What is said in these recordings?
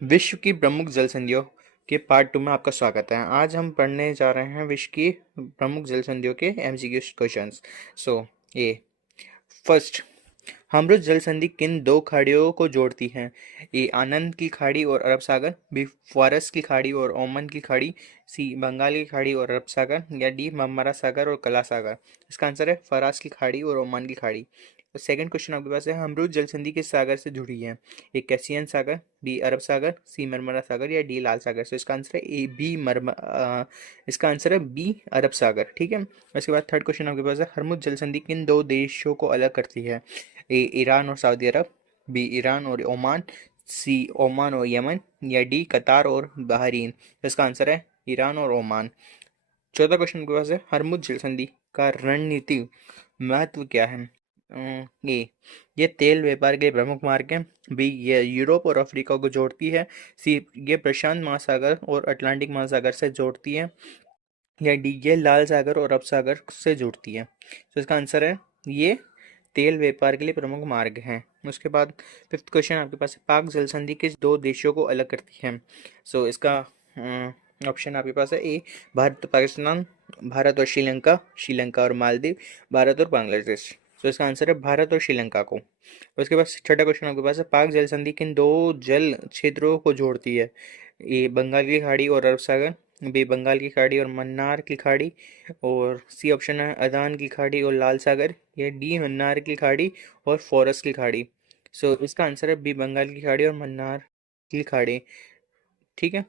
विश्व की प्रमुख जल संधियों के पार्ट 2 में आपका स्वागत है। आज हम पढ़ने जा रहे हैं विश्व की प्रमुख जल संधियों के एमसीक्यू क्वेश्चंस। सो ए फर्स्ट, हमरुद जल संधि किन दो खाड़ियों को जोड़ती है? ए आनंद की खाड़ी और अरब सागर, बी फारस की खाड़ी और ओमान की खाड़ी, सी बंगाल की खाड़ी और अरब सागर, या डी मर्मरा सागर और कला सागर। इसका आंसर है फारस की खाड़ी और ओमान की खाड़ी। तो सेकंड क्वेश्चन आपके पास है, हमरुद जल संधि किस सागर से जुड़ी है? ए कैसियन सागर, बी अरब सागर, सी मरमरा सागर, या डी लाल सागर। तो इसका आंसर है ए बी इसका आंसर है बी अरब सागर। ठीक है। उसके बाद थर्ड क्वेश्चन आपके पास है, हरमुज जल संधि किन दो देशों को अलग करती है? ए ईरान और सऊदी अरब, बी ईरान और ओमान, सी ओमान और यमन, या डी कतार और बहरीन। तो इसका आंसर है ईरान और ओमान। चौथा क्वेश्चन आपके पास है, हरमुज जल संधि का रणनीतिक महत्व क्या है? ए ये तेल व्यापार के प्रमुख मार्ग है, बी ये यूरोप और अफ्रीका को जोड़ती है, सी ये प्रशांत महासागर और अटलांटिक महासागर से जोड़ती है, या डी ये लाल सागर और अरब सागर से जुड़ती है। तो इसका आंसर है ये तेल व्यापार के लिए प्रमुख मार्ग हैं। उसके बाद फिफ्थ क्वेश्चन आपके पास है, पाक जल संधि किस दो देशों को अलग करती है? सो इसका ऑप्शन आपके पास है, ए भारत और पाकिस्तान, भारत और श्रीलंका, श्रीलंका और मालदीव, भारत और बांग्लादेश। तो इसका आंसर है भारत और श्रीलंका को। उसके बाद छठा क्वेश्चन आपके पास है, पाक जल संधि किन दो जल क्षेत्रों को जोड़ती है? ए बंगाल की खाड़ी और अरब सागर, बी बंगाल की खाड़ी और मन्नार की खाड़ी, और सी ऑप्शन है अदान की खाड़ी और लाल सागर, या डी मन्नार की खाड़ी और फॉरेस्ट की खाड़ी। सो इसका आंसर है बी बंगाल की खाड़ी और मन्नार की खाड़ी। ठीक है।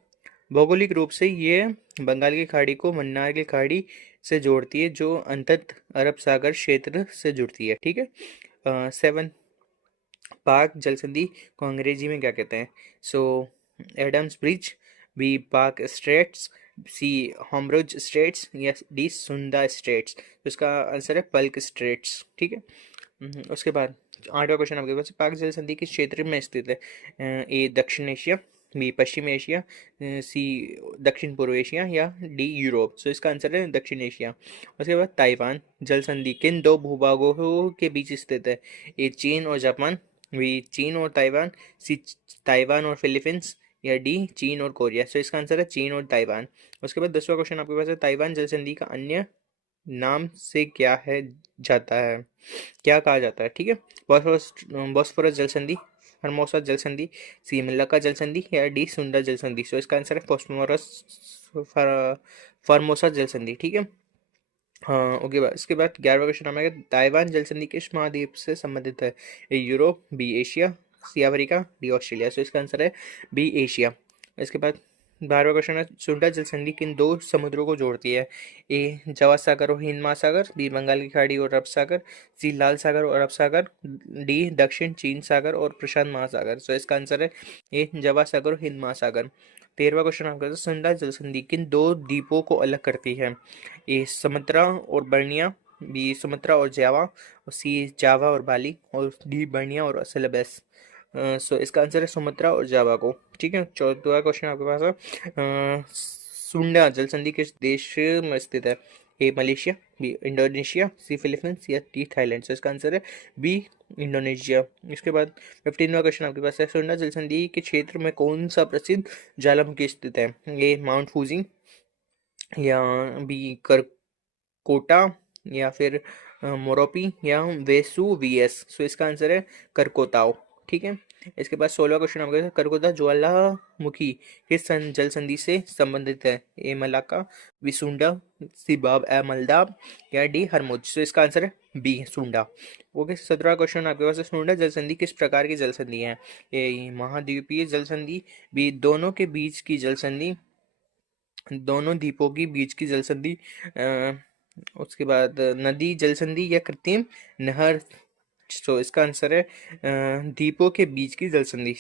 भौगोलिक रूप से ये बंगाल की खाड़ी को मन्नार की खाड़ी से जोड़ती है, जो अंतत अरब सागर क्षेत्र से जुड़ती है। ठीक है। सेवन, पाक जल संधि को अंग्रेजी में क्या कहते हैं? सो एडम्स ब्रिज, बी पाक स्ट्रेट्स, सी होमरुज स्ट्रेट्स, या डी सुंदा स्ट्रेट्स। तो इसका आंसर है पल्क स्ट्रेट्स। ठीक है। उसके बाद आठवां क्वेश्चन आपके पास, पाक जल संधि किस क्षेत्र में स्थित है? ए दक्षिण एशिया, बी पश्चिम एशिया, सी दक्षिण पूर्व एशिया, या डी यूरोप। सो इसका आंसर है दक्षिण एशिया। उसके बाद ताइवान जल संधि किन दो भूभागों के बीच स्थित है? ए चीन और जापान, बी चीन और ताइवान, सी ताइवान और फिलीपींस, या डी चीन और कोरिया। सो इसका आंसर है चीन और ताइवान। उसके बाद 10वां क्वेश्चन आपके पास है, ताइवान जल संधि का अन्य नाम से क्या है जाता है, क्या कहा जाता है? ठीक है। बॉस्फोरस बॉस्फोरस जल संधि, फर्मोसा जल संधि, सी मलक्का जल संधि, या डी सुंदर जल संधि। सो इसका आंसर है फॉस्फोरस फर्मोसा जल संधि। ठीक है। हाँ, ओके। इसके बाद 11वां क्वेश्चन हमारे, ताइवान जल संधि किस महाद्वीप से संबंधित है? A Europe, B Asia, C Africa, D Australia. So इसका आंसर है बी एशिया। इसके बाद 12वां क्वेश्चन है, सुंडा जल संधि किन दो समुद्रों को जोड़ती है? ए जावा सागर और हिंद महासागर, बी बंगाल की खाड़ी और अरब सागर, सी लाल सागर और अरब सागर, डी दक्षिण चीन सागर और प्रशांत महासागर। सो इसका आंसर है ए जावा सागर और हिंद महासागर। 13वां क्वेश्चन आपका, सुंडा जल संधि किन दो द्वीपों को अलग करती है? ए सुमात्रा और बर्निया, बी सुमात्रा और जावा, और सी जावा और बाली, और डी बर्निया और सेलेबस। सो इसका आंसर है सुमात्रा और जावा को। ठीक है। 14वां क्वेश्चन आपके पास है, सुंडा जल संधि किस देश में स्थित है? A Malaysia, B Indonesia, C Philippines, या डी थाईलैंड। सो इसका आंसर है बी इंडोनेशिया। इसके बाद 15वां क्वेश्चन आपके पास है, सुंडा जल संधि के क्षेत्र में कौन सा प्रसिद्ध ज्वालामुखी स्थित है? ए माउंट फूजी, या बी करकोटा, या फिर मोरोपी, या वेसुवियस। सो इसका आंसर है करकोताओ। ठीक है। इसके बाद 16वां क्वेश्चन आपके पास, करकोता ज्वालामुखी किस जल संधि से संबंधित है? ए मलाका, बी सुंडा, सी बाब ए मलदाब, या डी हरमुज। सो इसका आंसर है बी सुंडा। ओके। 17वां क्वेश्चन आपके पास है, सुंडा जल संधि किस प्रकार की जल संधि है? ए महाद्वीपीय जल संधि, बी दोनों के बीच की जल संधि, दोनों द्वीपों के बीच की जल संधि, उसके बाद नदी जल संधि, या कृत्रिम नहर। तो इसका आंसर है द्वीपों के बीच की जल संधि।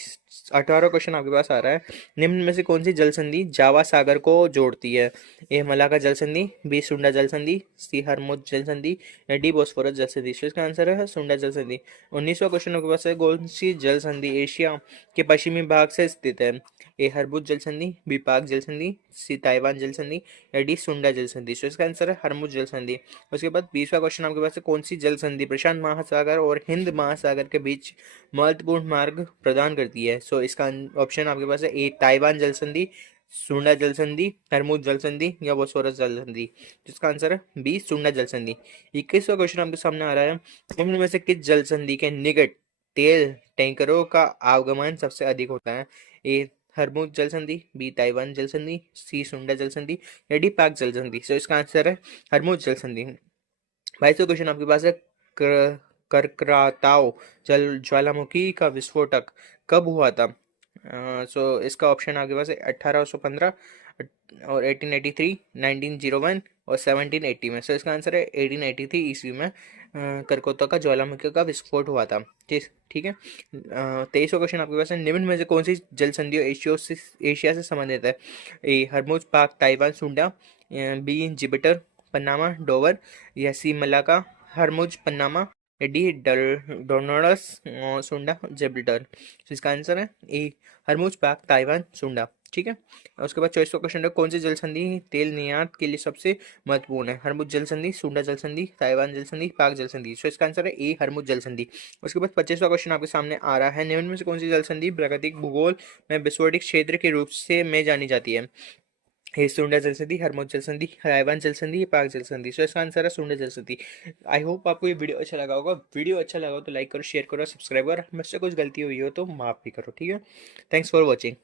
18वां क्वेश्चन आपके पास आ रहा है, निम्न में से कौन सी जल संधि जावा सागर को जोड़ती है? ए मलाका जल संधि, बी सुंडा जल संधि, सी हरमुज जल संधि, या डी बोस्फोरस जल संधि। तो इसका आंसर है सुंडा जल संधि। 19वां क्वेश्चन आपके पास है, कौन सी जल संधि एशिया के पश्चिमी भाग से स्थित है? ए हरमुज जल संधि, बी पाक जल संधि, सी ताइवान जल संधि, या डी सुंडा जल संधि। तो इसका आंसर है हरमुज जल संधि। उसके बाद 20वां क्वेश्चन आपके पास है, कौन सी जल संधि प्रशांत महासागर और और हिंद महासागर के बीच महत्वपूर्ण मार्ग प्रदान करती है। सो इसका ऑप्शन आपके पास है ए ताइवान जल संधि, सुंडा जल संधि, हरमुज जल संधि या बोस्फोरस जल संधि। जिसका आंसर है बी सुंडा जल संधि। 21वां क्वेश्चन आपके सामने आ रहा है, निम्न में से किस जल संधि के निकट तेल टैंकरों का आवागमन सबसे अधिक होता है? ए हरमुज जल संधि, बी ताइवान जल संधि, सी सुंडा जल संधि या डी पाक जल संधि। सो इसका आंसर है हरमुज जल संधि। 22वां क्वेश्चन आपके पास है, करकराताओ जल ज्वालामुखी का विस्फोटक कब हुआ था? सो इसका ऑप्शन आपके पास है 1815 और 1883, 1901 और 1780 में। सो इसका आंसर है 1883 ईस्वी में करकोता का ज्वालामुखी का विस्फोट हुआ था। ठीक है। 23वां क्वेश्चन आपके पास है, निम्न में से कौन सी जल संधि एशिया से संबंधित है? ए हरमुज पाक ताइवान सुंडा, बी जिब्रल्टर पनामा डोवर या सी मलाका हरमुज पनामा या डी डोनाडस सुंडा जिब्रल्टर। तो इसका आंसर है ए हरमुज पाक ताइवान सुंडा। ठीक है। उसके बाद 24वां क्वेश्चन है, कौन सी जल संधि तेल निर्यात के लिए सबसे महत्वपूर्ण है? हरमुज जल संधि, सुंडा जल संधि, ताइवान जल संधि, पाक जल संधि। सो इसका आंसर है ए हरमुज जल संधि। उसके बाद 25वां क्वेश्चन आपके सामने आ रहा है, निम्न में से कौन सी जल संधि प्राकृतिक भूगोल में विस्फोटिक क्षेत्र के रूप से में जानी जाती है? हे सुंडा जल संधि, हरमोज जल संधि, ताइवान जल संधि, पाक जल संधि। सो इसका आंसर है सुंडा जल संधि। आई होप आपको ये वीडियो अच्छा लगा होगा। वीडियो अच्छा लगा हो तो लाइक करो, शेयर करो, सब्सक्राइब करो। मुझसे कुछ गलती हुई हो तो माफ भी करो। ठीक है। Thanks for watching.